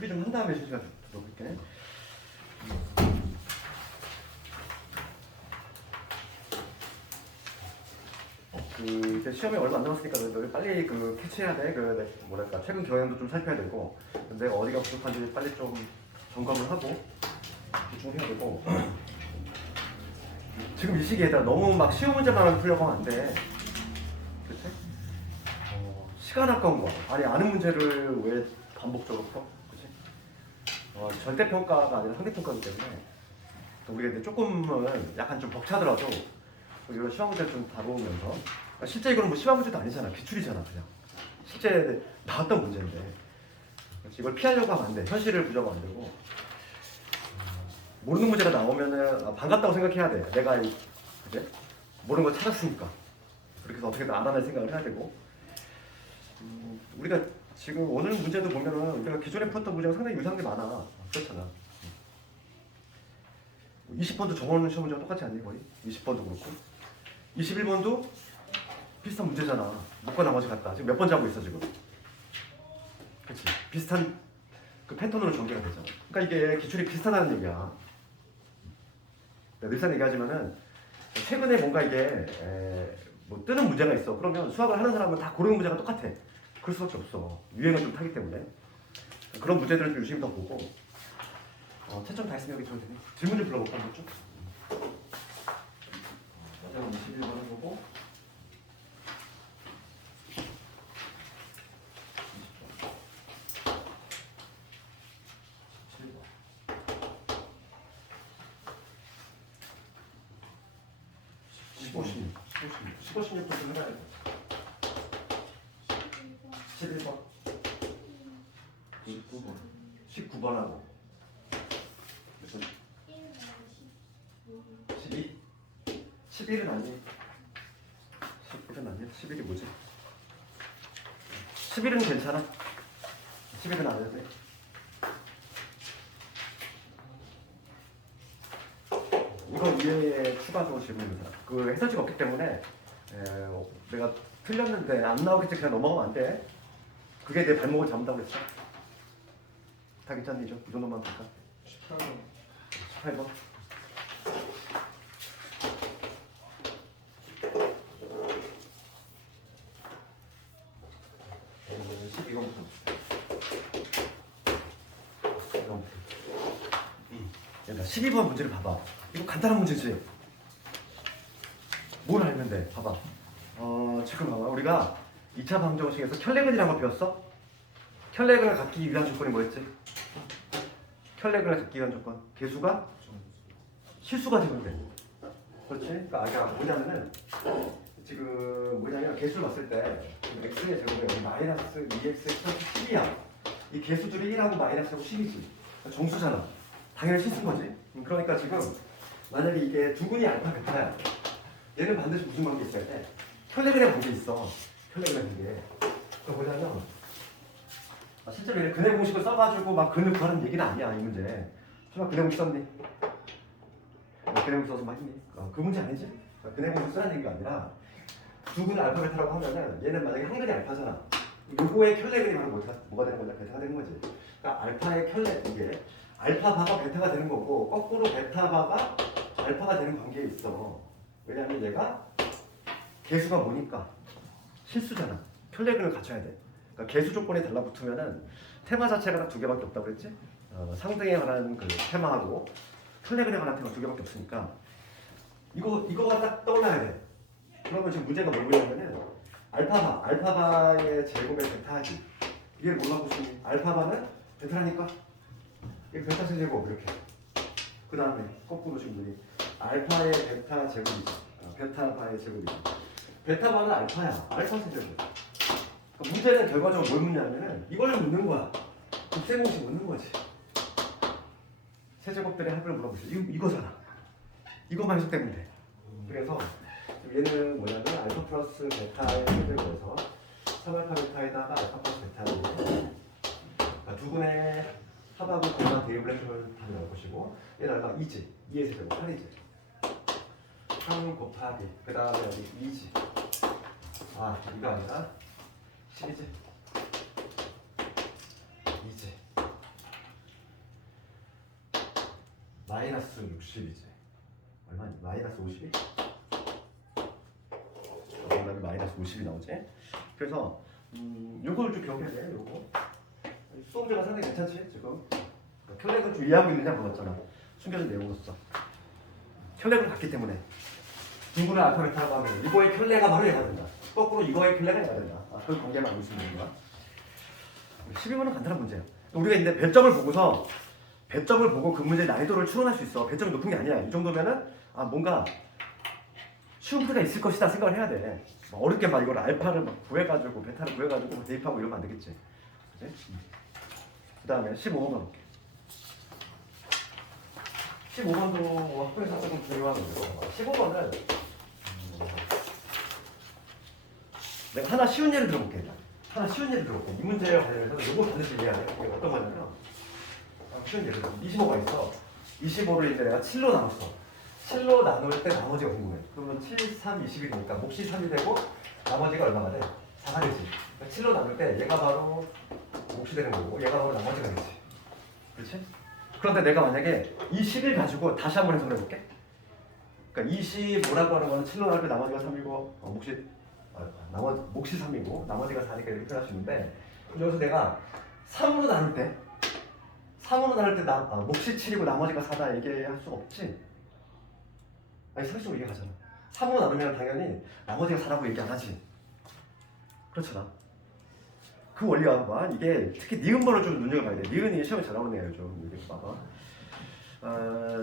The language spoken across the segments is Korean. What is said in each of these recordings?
풀이 좀 한 다음에 실시간 두도록 할게. 이제 시험이 얼마 안 남았으니까 너희 빨리 캐치해야 돼. 뭐랄까 최근 경향도 좀 살펴야 되고, 내가 어디가 부족한지 빨리 좀 점검을 하고 집중해야 되고. 지금 이 시기에다 너무 막 쉬운 문제만 풀려고 하면 안 돼. 그치? 시간 아까운 거. 아니 아는 문제를 왜 반복적으로 풀어? 그치? 절대평가가 아니라 상대평가이기 때문에 우리가 이제 조금은 약간 좀 벅차더라도 이런 시험 문제를 좀 다루면서, 실제 이거는 뭐 시험 문제도 아니잖아. 기출이잖아. 그냥 실제 나왔던 문제인데 이걸 피하려고 하면 안 돼. 현실을 부정하면 안 되고, 모르는 문제가 나오면은 반갑다고 생각해야 돼. 내가 그제 모르는 걸 찾았으니까. 그렇게 해서 어떻게든 알아낼 생각을 해야 되고, 우리가 지금 오늘 문제도 보면은 우리가 기존에 풀었던 문제가 상당히 유사한 게 많아. 그렇잖아. 20번도 정원 시험 문제가 똑같지 않니? 거의 20번도 그렇고 21번도 비슷한 문제잖아. 묶어 나머지 같다. 지금 몇 번 자고 있어 지금. 그렇지? 비슷한 그 패턴으로 전개가 되잖아. 그러니까 이게 기출이 비슷하다는 얘기야. 늘상 얘기하지만은 최근에 뭔가 이게 뭐 뜨는 문제가 있어. 그러면 수학을 하는 사람은 다 고르는 문제가 똑같아. 그럴 수밖에 없어. 유행을 좀 타기 때문에. 그런 문제들을 좀 유심히 더 보고. 채점 다 했으면 여기 들어도 되네. 질문 좀 불러볼까 한번 좀. 맞아, 21번을 보고. 15, 16도 좀 해봐야 돼. 11번. 19번. 19번하고. 무슨? 12? 11은 아니에요. 11은 아니에요. 11이 뭐지? 11은 괜찮아. 11은 안 해도 돼. 이거 이외에 추가적으로 질문입니다. 그 해설지가 없기 때문에 내가 틀렸는데 안 나오겠지 그냥 넘어가면 안 돼. 그게 내 발목을 잡는다고 했어. 다 괜찮니? 이 정도만 볼까? 18번. 18번. 12번부터. 얘들아 12번 문제를 봐봐. 이거 간단한 문제지. 뭘 알면 돼? 봐봐. 지금 봐봐. 우리가 2차 방정식에서 켤레근이라는 거 배웠어? 켤레근을 갖기 위한 조건이 뭐였지? 켤레근을 갖기 위한 조건. 개수가 실수가 되면 돼. 그렇지? 그러니까 아까 뭐냐면은 지금 뭐냐면 개수를 봤을 때 x의 제곱이 여기 마이너스 2x 플러스 10이야. 이 개수들이 1하고 마이너스하고 10이지. 정수잖아. 당연히 실수인 거지. 그러니까 지금 만약에 이게 두근이 알파 베타야. 얘는 반드시 무슨 관계 있어야 돼? 켤레근의 관계 있어. 켤레근의 관계. 그거 뭐냐면 실제로 얘는 근해 공식을 써가지고 막 근을 구하는 얘기는 아니야. 이 문제. 정말 근해 공식 썼니? 근해 공식 써서 막 했니? 그 문제 아니지? 근해 공식 쓰라는 얘기가 아니라 두근을 알파 베타라고 하면은 얘는 만약에 한 근이 알파잖아. 요거의 켤레근이 바로 뭐가 되는 거냐? 베타가 되는 거지. 그러니까 알파의 켤레 이게 알파 바가 베타가 되는 거고, 거꾸로 베타 바가 알파가 되는 관계에 있어. 왜냐하면 얘가 개수가 뭐니까 실수잖아. 켤레근을 갖춰야 돼. 그러니까 개수 조건이 달라붙으면은 테마 자체가 딱 두 개밖에 없다고 그랬지? 상등에 관한 그 테마하고 켤레근에 관한 테마 두 개밖에 없으니까 이거가 딱 떠올라야 돼. 그러면 지금 문제가 뭐냐면은 알파바의 제곱의 베타하기. 이게 뭐라고 쓰니? 알파바는 베타라니까. 이게 베타 세제곱 이렇게. 그 다음에 거꾸로 지금 여기 알파의 베타 제곱이죠. 베타바의 제곱이죠. 베타바는 알파야. 알파 세제곱. 그러니까 문제는 결과적으로 뭘 묻냐면은 이걸 묻는 거야. 곱셈공식 묻는 거지. 세제곱들의 합을 물어보세요. 이거잖아. 이거만 해석되면 돼. 그래서 얘는 뭐냐면 알파 플러스 베타의 세제곱에서 3알파 베타에다가 알파 플러스 베타를 두 분의 합하고 그만 대입을 해주면 답이 나올 것이고, 얘는 얼마? 2지. 2의 세제곱 8이지. 3 곱하기 그 다음에 여기 2지. 이거 아니라 10이지. 2지. 마이너스 60이지. 얼마니? 마이너스 50이? 정답이 마이너스 50이 나오지. 그래서 요걸 좀 기억해야 돼. 요거 수업 문제가 상당히 괜찮지 지금. 혈액을 좀 이해하고 있느냐 물어봤잖아. 숨겨진 내용으로서 혈액을 갖기 때문에 둥근한 알파 베타라고 하면 이거의 혈레가 바로 얘가 된다. 거꾸로 이거의 혈레가 얘가 된다. 그 관계만 알고 있으면 되는 거야. 12번은 간단한 문제야. 우리가 이제 배점을 보고서 배점을 보고 그 문제의 난이도를 추론할 수 있어. 배점이 높은 게 아니야. 이 정도면은 뭔가 쉬운 풀이가 있을 것이다 생각을 해야 돼. 어렵게 막 이걸 알파를 막 구해가지고 베타를 구해가지고 대입하고 이러면 안 되겠지. 그치? 그 다음에 15번 가볼게. 15번도 학교에서 조금 중요한 거고 15번은 내가 하나 쉬운 예를 들어볼게. 하나 쉬운 예를 들어볼게. 이 문제에 관련해서 이거 반드시 이해해야 돼. 이게 어떤 거냐면 쉬운 예를 들어 25가 있어. 25를 이제 내가 7로 나눴어. 7로 나눌 때 나머지가 궁금해. 그러면 7, 3, 20이 되니까 몫이 3이 되고 나머지가 얼마가 돼? 4가 되지. 그러니까 7로 나눌 때 얘가 바로 몫이 되는 거고 얘가 바로 나머지가 되지. 그렇지? 그런데 내가 만약에 이 10을 가지고 다시 한번 해석을 해볼게. 그러니까 25라고 하는 거는 7로 나눌 때 나머지가 3이고 몫이 3이고 나머지가 4니까 이렇게 표현할 수 있는데 여기서 내가 3으로 나눌 때 몫이 7이고 나머지가 4다 얘기할 수 없지. 아니 상식적으로 이해 가잖아. 3으로 나누면 당연히 나머지가 4라고 얘기 안 하지. 그렇잖아. 그 원리가 봐. 이게 특히 니은번을 좀 눈여겨봐야 돼. 니은이 시험에 잘 나오는 애예요. 좀 이렇게 봐봐.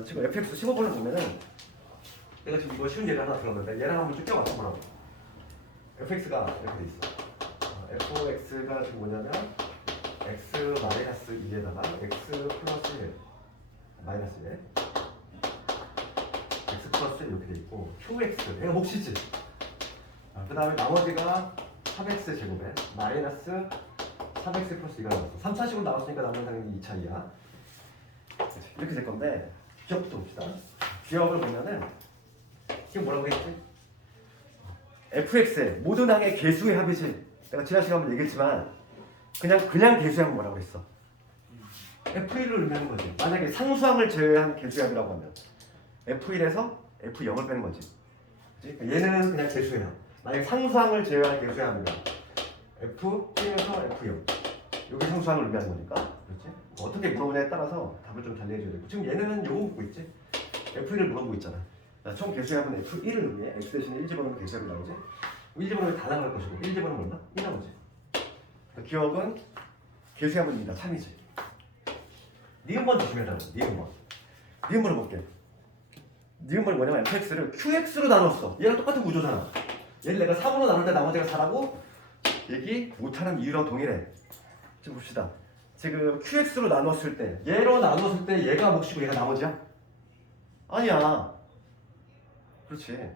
지금 fx 15번을 보면은 내가 지금 이거 쉬운 예를 하나 들었는데 얘랑 한번 쭉 껴 맞춰보라고. fx가 이렇게 돼 있어. fx가 지금 뭐냐면 x 마이너스 2에다가 x 플러스 1 마이너스 1 x 플러스 1 이렇게 돼 있고 qx 얘가 몫이지. 그 다음에 나머지가 3x 제곱에 마이너스 3x 플러스 2가 나왔어. 3차식으로 나왔으니까 나머지 당연히 2차이야. 이렇게 될 건데 기억부터 봅시다. 기억을 보면은 지금 뭐라고 했지? fx의 모든 항의 개수의 합이지. 내가 지난 시간에 한번 얘기했지만 그냥 개수의 합은 뭐라고 했어? f1을 의미하는 거지. 만약에 상수항을 제외한 개수의 합이라고 하면 f1에서 f0을 빼는 거지. 그치? 얘는 그냥 개수의 합. 만약에 상수항을 제외한 개수의 합이면 f1에서 f0 여기 상수항을 의미하는 거니까. 그렇지? 어떻게 물어보냐에 따라서 답을 좀 달리해줘야 되고 지금 얘는 요거 묻고 있지? f1을 물어보고 있잖아. 총 개수의 합은 f1을 의미해. x 대신에 1 집어넣으면 개수의 합이 나오지. 1 집어넣으면 다 나갈 것이고 1 집어넣으면 얼마? 1 나오지. 기억은 개수의 합은 2다. 3이지. 니은번 조심해라. 니은번을 볼게. 니은번이 뭐냐면 fx를 qx로 나눴어. 얘랑 똑같은 구조잖아. 얘를 내가 3으로 나눌 때 나머지가 4라고 얘기 못하는 이유랑 동일해. 지금 봅시다. 지금 qx로 나눴을 때 얘로 나눴을 때 얘가 몫이고 얘가 나머지야? 아니야. 그렇지.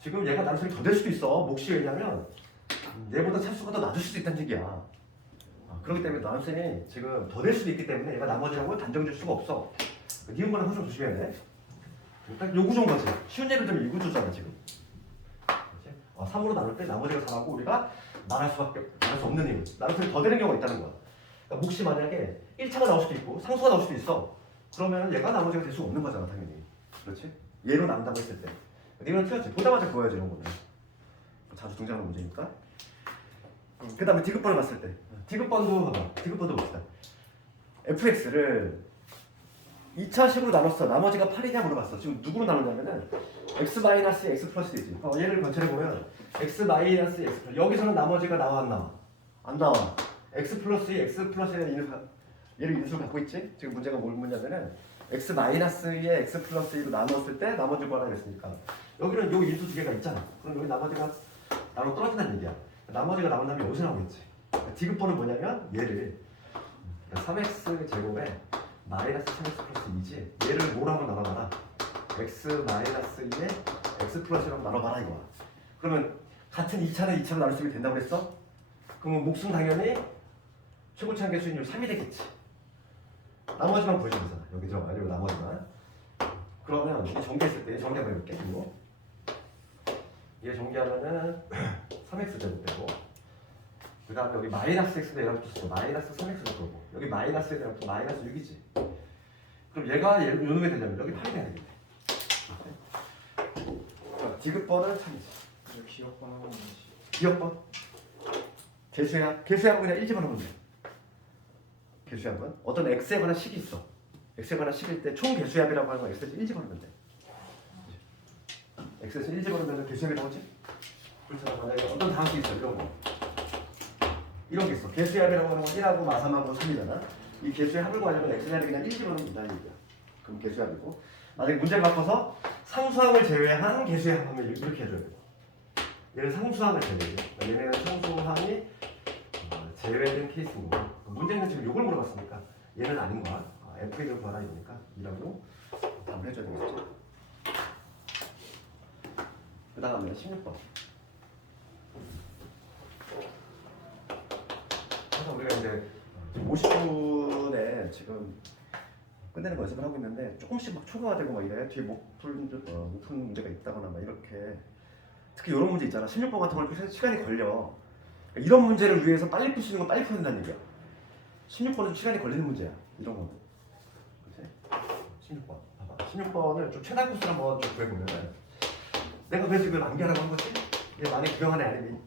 지금 얘가 나눗셈이 더 될 수도 있어. 몫이 왜냐면 얘보다 차수가 더 낮을 수도 있다는 얘기야. 그렇기 때문에 나눗셈이 지금 더 될 수도 있기 때문에 얘가 나머지라고 단정 줄 수가 없어. 니은번은 항상 조심해야 돼. 딱 요 구조인 거지. 쉬운 예를 들면 이 구조잖아 지금. 3으로 나눌 때 나머지가 4라고 우리가 말할 수 없는 이유. 나눗셈이 더 되는 경우가 있다는 거야. 그러니까 몫이 만약에 1차가 나올 수도 있고 상수가 나올 수도 있어. 그러면 얘가 나머지가 될 수 없는 거잖아 당연히. 그렇지? 얘로 나눈다고 했을 때. 니은은 틀렸지. 보자마자 보여야지 이런 거는. 자주 등장하는 문제니까. 그 다음에 디귿번을 봤을 때. 디귿번도 봐봐. 디귿번도 봅시다. fx를 2차식으로 나눴어. 나머지가 8이냐 물어봤어. 지금 누구로 나누냐면은 x-x 플러스 이지. 얘를 관찰해보면 x-x 플러스 여기서는 나머지가 나와 안 나와? 안 나와. x 플러스 2, x 플러스 1을 얘를 인수를 갖고 있지? 지금 문제가 뭘 묻냐면은 x-2에 x 플러스 2로 나눴을 때 나머지 거라 그랬으니까 여기는 요 인수 두 개가 있잖아. 그럼 여기 나머지가 나로 떨어진다는 얘기야. 나머지가 나온다면 여기서 나오겠지. 디귿번은 뭐냐면 얘를 3x 제곱에 마이너스 3x 플러스 2지. 얘를 뭐로 한번 나눠봐라. x 마이너스 2에 x 플러스 1로 나눠봐라 이거야. 그러면 같은 2차는 2차로 나눌 수 있게 된다고 그랬어? 그러면 몫은 당연히 최고차항 개수인 3이 되겠지. 나머지만 보여주면 되잖아. 여기 들어가. 여기 나머지만. 그러면 이 정리했을 때 정리 한번 해볼게. 이거. 얘 정리하면은 3x 제곱되고 그 다음에 여기 마이너스 x도 얘가 붙었어. 마이너스 3x도 그러고 여기 마이너스 얘가 붙어 마이너스 6이지. 그럼 그럼 얘가 요 놈이 되려면 여기 8이 돼야 되겠네. 디귿번은 참이지. 그래서 기억번 하고 있지. 기억번. 개수합은 그냥 1집어넣으면 돼. 개수합은 어떤 x에 관한 식이 있어. x에 관한 식일 때 총 개수합이라고 하는 건 x에서 1집어넣으면 돼. x에서 1집어넣으면 개수합이 나오지? 그래서 만약에 어떤 다항식이 있어. 이런 거. 이런 게 있어. 개수합이라고 하는 건 1하고 마삼하고 3이잖아. 이 개수의 합을 구하려면 x는 그냥 1집어넣으면 된다는 얘기야. 그럼 개수합이고. 만약에 문제를 바꿔서 상수항을 제외한 개수의 합하면 이렇게 해줘야 돼. 얘는 상수항을 제외해. 얘네는 상수항이 제외된 케이스인 거고. 문제는 지금 요걸 물어봤으니까 얘는 아닌 거야. f를 구하라 이니까 이라고 답을 해줘야 되겠죠. 그 다음에 16번. 그래서 우리가 이제 50분에 지금 끝내는 거 연습을 하고 있는데 조금씩 막 초과되고 막 이래. 뒤에 못 푼 문제가 있다거나 막 이렇게. 특히 이런 문제 있잖아. 16번 같은 걸 시간이 걸려. 그러니까 이런 문제를 위해서 빨리 풀 수 있는 건 빨리 푸야 된다는 얘기야. 16번은 시간이 걸리는 문제야. 이런 거는. 그치? 16번. 봐봐. 16번을 좀 최단 코스를 한번 좀 구해보면은 내가 그래서 이걸 암기하라고 한 거지? 얘 많이 구경하는 애니미.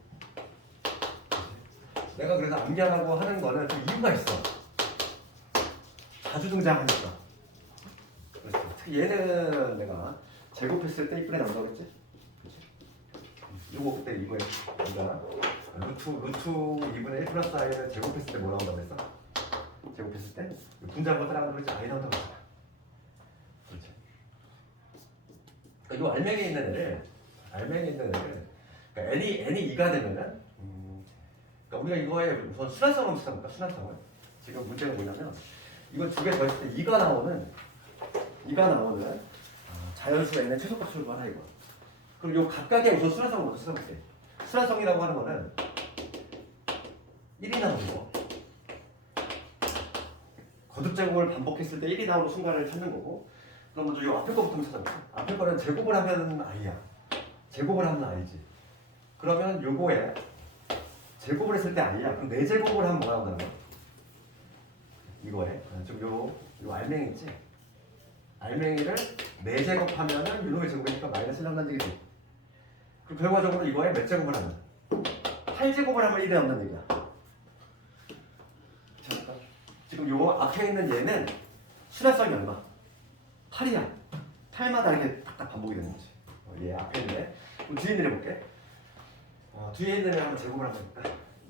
내가 그래서 암기하라고 하는 거는 좀 이유가 있어. 자주 등장하니까. 그렇지. 특히 얘는 내가 제곱했을 때 이쁘게 나온다고 했지? 그치? 요거 그때 이거에 우리가 루트 2분의 1 플러스 i를 제곱했을 때 뭐 나온다고 했어? 제곱했을 때 분자가 따라가는 거지 i 나온다고 했잖아. 그렇지. 그러니까 요 알맹이에 있는 애를 그러니까 n이 2가 되면은 그러니까 우리가 이거에 우선 순환성을 한번 찾아볼까? 순환성을. 지금 문제가 뭐냐면 이거 두 개 더했을 때 2가 나오는 자연수 n의 최소값을 구하라 이거. 그럼 요 각각의 우선 순환성을 먼저 찾아볼게. 순환성이라고 하는 거는 1이 나오는 거. 거듭 제곱을 반복했을 때 1이 나오는 순간을 찾는 거고. 그럼 먼저 요 앞에 거부터 찾아볼게. 앞에 거는 제곱을 하면 i야. 제곱을 하면 i지. 그러면 요거에 제곱을 했을 때 i야. 그럼 4제곱을 하면 뭐가 나온다는 거야? 이거에 지금 요 알맹이 있지? 알맹이를 4제곱 하면은 요놈의 제곱이니까 마이너스 1 나온다는 얘기지. 그리고 결과적으로 이거에 몇 제곱을 하면 8제곱을 하면 1이 나온다는 얘기야. 잠깐. 지금 요 앞에 있는 얘는 순환성이 얼마? 8이야. 8마다 이렇게 딱딱 반복이 되는 거지. 얘 앞에 있는데. 그럼 뒤에 있는 애 볼게. 뒤에 있는 애 한번 제곱을 하면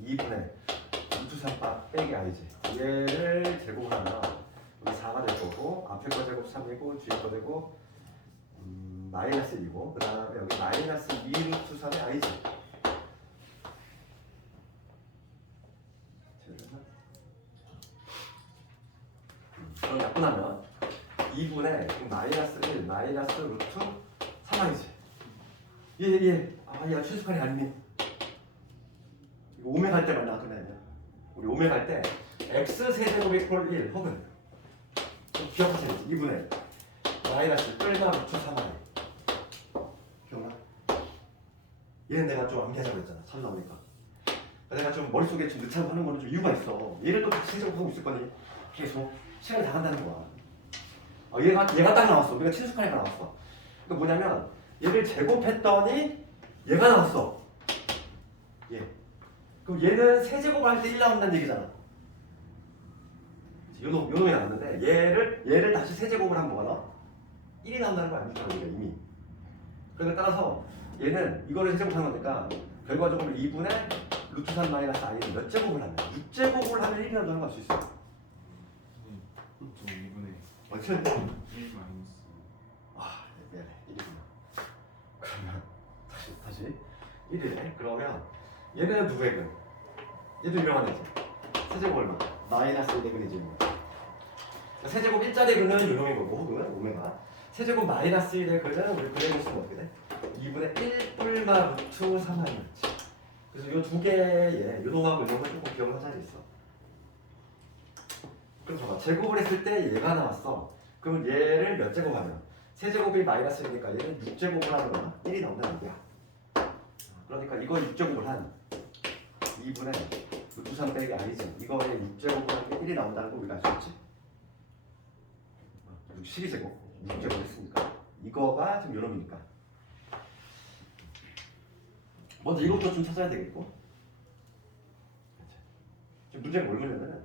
2분의 루트 3바 빼기 i지. 얘를 제곱을 하면 여기 4가 될 거고 앞에 거 제곱 3이고 뒤에 거 제곱 마이너스 1이고 그 다음에 여기 마이너스 2 루트 3의 i지. 그럼 약분하면 2분의 마이너스 1 마이너스 루트 3i지. 얘 최소칸이 아니니? 오메가 할 때만 나왔던 애야. 우리 오메가 할 때 x 세제곱 이퀄 1 혹은 기억하셔야지. 2분의 마이너스 뿔마 루트 3i. 기억나? 얘는 내가 좀 암기하자고 했잖아. 참 나오니까. 내가 좀 머릿속에 좀 넣자고 하는 거는 좀 이유가 있어. 얘를 또 같이 세제곱하고 있을 거니 계속 시간이 다 간다는 거야. 얘가 딱 나왔어. 우리가 친숙하니까 나왔어. 그러니까 뭐냐면 얘를 제곱했더니 얘가 나왔어. 얘. 그럼 얘는 세제곱 할 때 1 나온다는 얘기잖아. 요놈이 나왔는데 얘를 다시 세제곱을 하면 뭐가 나와? 1이 나온다는 거 아니잖아 우리가 이미. 그러니까 따라서 얘는 이거를 세제곱하는 거니까 결과적으로 2분의 루트 3 마이너스 i를 몇 제곱을 하면 6제곱을 하면 1이 나온다는 거 알 수 있어. 좀 2분의 어떻게 1 마이너스. 미안해 1이구나. 그러면 다시 1이래. 그러면 얘는 누구의 근? 얘도 유명한 애지. 세제곱 얼마? 마이너스 1의 근이지. 세제곱 1짜리 근은 유명인 거고 혹은 오메가. 세제곱 마이너스 1의 근은 우리 그래프 쓰면 어떻게 돼? 2분의 1 뿔마 루트 3i였지. 그래서 요 두 개의 요놈하고 이런 거 조금 기억을 하자고 있어. 그럼 봐봐. 제곱을 했을 때 얘가 나왔어. 그럼 얘를 몇 제곱하면? 세제곱이 마이너스 1이니까 얘는 6제곱을 하는 거야. 1이 나온다는 얘기야. 그러니까 이거 6제곱을 한 2분의 루트 3 빼기 i지. 이거에 6제곱을 하는 게 1이 나온다는 거 우리가 알 수 있지. 12제곱 6제곱 했으니까 이거가 지금 요놈이니까 먼저 이것도 좀 찾아야 되겠고 지금 문제가 뭐냐면은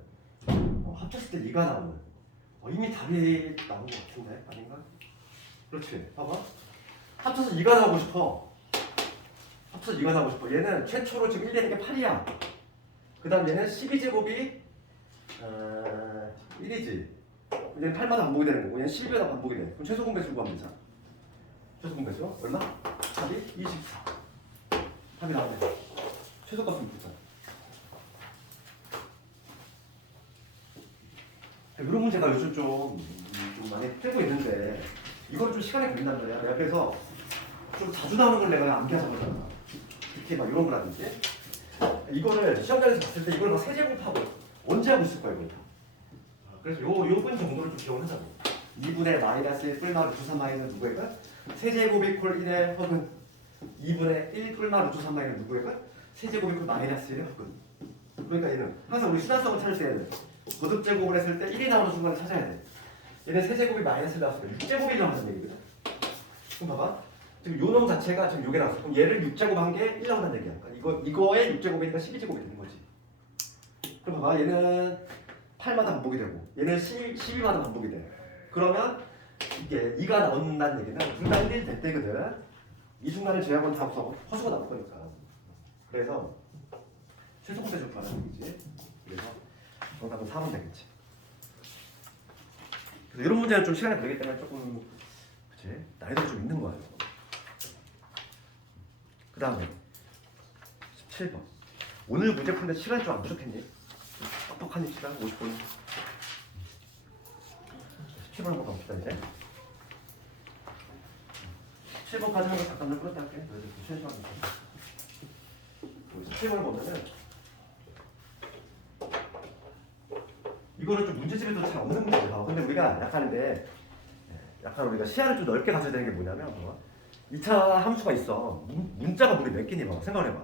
합쳤을 때 2가 나오는 이미 답이 나온 것 같은데 아닌가? 그렇지 봐봐 합쳐서 2가 나오고 싶어 합쳐서 2가 나오고 싶어 얘는 최초로 지금 1 되는 게 8이야 그 다음 얘는 12제곱이 1이지 얘는 8마다 반복이 되는 거고 얘는 12마다 반복이 돼 그럼 최소 공배수 구하면 되잖아 최소 공배수 얼마? 답이 24 답이 나오네 최소값은 있잖아 이런 문제가 요즘 좀 많이 풀고 있는데 이건 좀 시간이 걸린단 말이야 내가 그래서 좀 자주 나오는 걸 내가 암기하자고 하잖아 특히 막 이런 거라든지 이거를 시험장에서 봤을 때 이걸 막 세제곱하고 언제 하고 있을 거야 이거 그래서 요건 정도를 좀 기억을 하자고 2분의 마이너스 1 뿔마 루트 3 마이너스 누구에가 세제곱 이퀄 1의 허근 2분의 1 뿔마 루트 3 마이너스 누구에가 세제곱 이퀄 마이너스 1의 허근 그러니까 얘는 항상 우리 수단성을 찾을 때 얘는 거듭제곱을 했을 때 1이 나오는 순간을 찾아야 돼 얘는 세제곱이 마이너스 1 나왔을 때 6제곱이 나온다는 얘기거든 그럼 봐봐 지금 요 놈 자체가 지금 요게 나왔어 그럼 얘를 6제곱 한 게 1 나온다는 얘기야 그러니까 이거의 6제곱이니까 12제곱이 되는 거지 그럼 봐봐 얘는 8마다 반복이 되고 얘는 12마다 반복이 돼 그러면 이게 2가 나온다는 얘기는 둘 다 1일 될 때거든 이 순간을 제외하고는 다 허수가 나올 거니까 그래서 최소 공배수 구하라는 얘기지 그래서 정답은 4번 되겠지 그래서 이런 문제는 좀 시간이 걸리기 때문에 조금 그치? 난이도가 좀 있는 거야 그 다음에 17번 오늘 문제 푸는데 시간이 좀 안 부족했니? 뻑뻑한 시간 50분 17번 한번 가봅시다 이제 17번까지 하는 거 잠깐 좀 끌었다 할게 그래서 쉬는 시간 좀 17번을 보면은 이거는 좀 문제집에도 잘 없는 문제죠 근데 우리가 약간 우리가 시야를 좀 넓게 가져야 되는 게 뭐냐면 2차 함수가 있어 문자가 무려 몇 개니 봐 생각을 해봐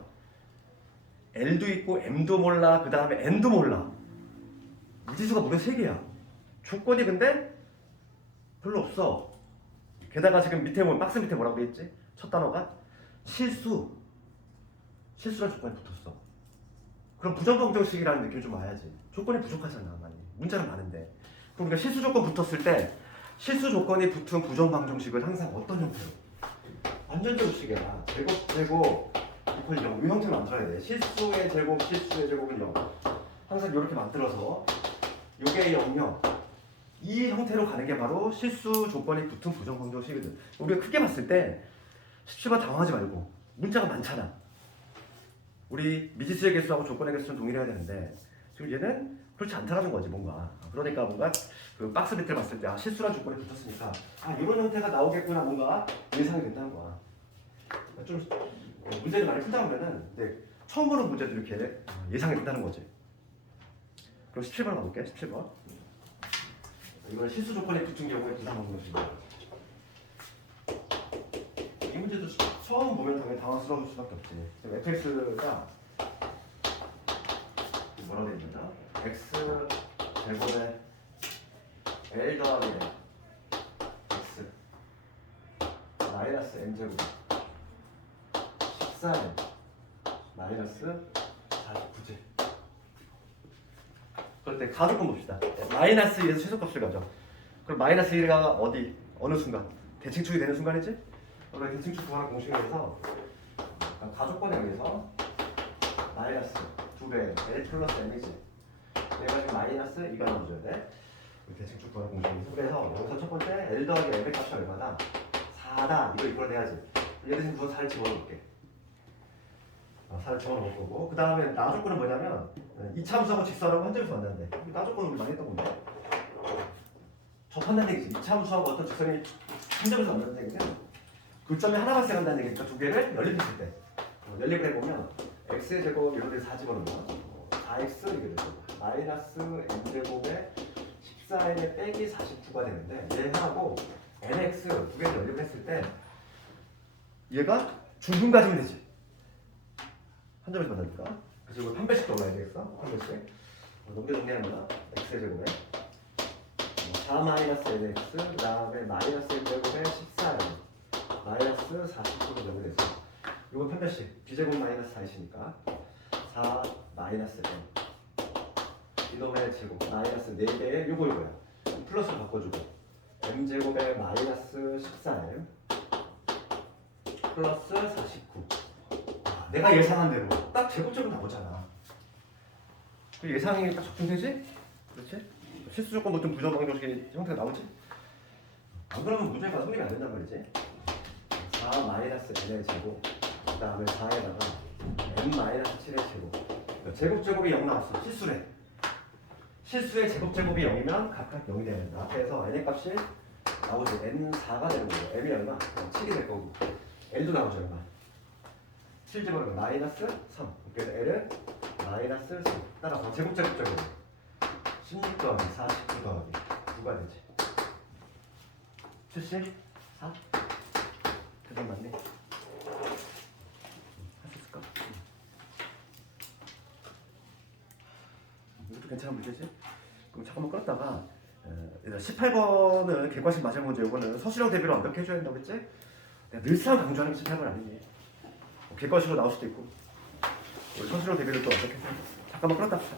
L도 있고 M도 몰라 그 다음에 N도 몰라 미지수가 무려 3개야 조건이 근데 별로 없어 게다가 지금 밑에 보면 박스 밑에 뭐라고 되어있지? 첫 단어가 실수라는 조건이 붙었어 그럼 부정방정식이라는 느낌이 좀 와야지 조건이 부족하잖아 많이 문자는 많은데 그럼 우리가 실수 조건 붙었을 때 실수 조건이 붙은 부정방정식은 항상 어떤 형태로? 완전 정식이야 제곱 이퀄 0 이 형태로 만들어야 돼 실수의 제곱은 0 항상 이렇게 만들어서 요게 0 이 형태로 가는 게 바로 실수 조건이 붙은 부정방정식이거든 우리가 크게 봤을 때 17번 당황하지 말고 문자가 많잖아 우리 미지수의 개수하고 조건의 개수는 동일해야 되는데 지금 얘는 그렇지 않다라는 거지 뭔가 그러니까 뭔가 그 박스 밑을 봤을 때 실수란 조건이 붙었으니까 이런 형태가 나오겠구나 뭔가 예상이 된다는 거야 좀 문제를 많이 풀다 보면은 처음 보는 문제도 이렇게 예상이 된다는 거지 그럼 17번 가볼게 17번 이건 실수 조건이 붙은 경우에 부정방정식이야 이 문제도 처음 보면 당연히 당황스러울 수밖에 없지 fx가 뭐라고 되어 있느냐 x 제곱에 l 더하기 x 마이너스 m 제곱 14n 마이너스 49제 그럴 때 가속권 봅시다 마이너스 1에서 최소값을 가져 그럼 마이너스 1가 어느 순간? 대칭축이 되는 순간이지? 그럼 대칭축 구하는 공식에 의해서 가속권에 의해서 마이너스 2배 L 플러스 M이지 얘가 지금 마이너스 2가 나와줘야 돼 대칭축 구하는 공식에서 그래서 여기서 첫 번째 L 더하기 M의 값이 얼마다? 4다 이거 이걸 내야지 얘 대신 우선 4를 집어넣을게 4를 집어넣을 거고 그 다음에 나 조건은 뭐냐면 2차 함수하고 직선하고 한 점에서 만나는데 나 조건은 우리 많이 했던 건데 접한다는 얘기지 2차 함수하고 어떤 직선이 한 점에서 만난다는 얘기는 그 점이 하나 발생한다는 얘기니까 두 개를 연립했을 때 연립을 해보면 x의 제곱 이런 데서 4 집어넣으면 4x 이게 되죠 마이너스 m제곱에 14n에 빼기 49가 되는데 얘하고 nx 두 개를 연립을 했을 때 얘가 중분가지면 되지 한 점에서 만나니까 그래서 이걸 한 배씩 더 올라야 되겠어 한 배씩 넘겨 정리하면 x의 제곱에 4 마이너스 nx 그 다음에 마이너스 1제곱에 14n 마이너스 49로 정리돼서 이거 편변식 b제곱 마이너스 4이시니까 4 마이너스 n 이놈의 제곱 마이너스 4개에 요거야 플러스로 바꿔주고 m제곱에 마이너스 14n 플러스 49 내가 예상한 대로 딱 제곱적으로 나오잖아. 그 예상이 딱 적중되지? 그렇지? 실수 조건 보통 부정방정식 형태가 나오지? 안 그러면 문제가 성립이 안 된단 말이지. 4 마이너스 n의 제곱 그 다음에 4에다가 n 마이너스 7의 제곱 제곱제곱이 0 나왔어. 실수래. 실수의 제곱제곱이 0이면 각각 0이 돼야 된다. 그래서 n의 값이 나오지. n4가 되는 거고 m이 얼마? 7이 될 거고 n도 나오죠 얼마? 7제곱은 마이너스 3 그래서 n은 마이너스 3 따라서 제곱제곱제곱 16 더하기 49 더하기 누가 되지? 74? 그건 맞네. 할 수 있을까? 이것도 괜찮은 문제지? 그럼 잠깐만 끌었다가 18번은 객관식 맞을 문제. 이거는 서술형 대비로 완벽히 해줘야 된다고 했지? 내가 늘상 강조하는 게 18번 아니니. 객관식으로 나올 수도 있고 우리 서술형 대비를 또 완벽히 해줘야 돼. 잠깐만 끌었다 합시다.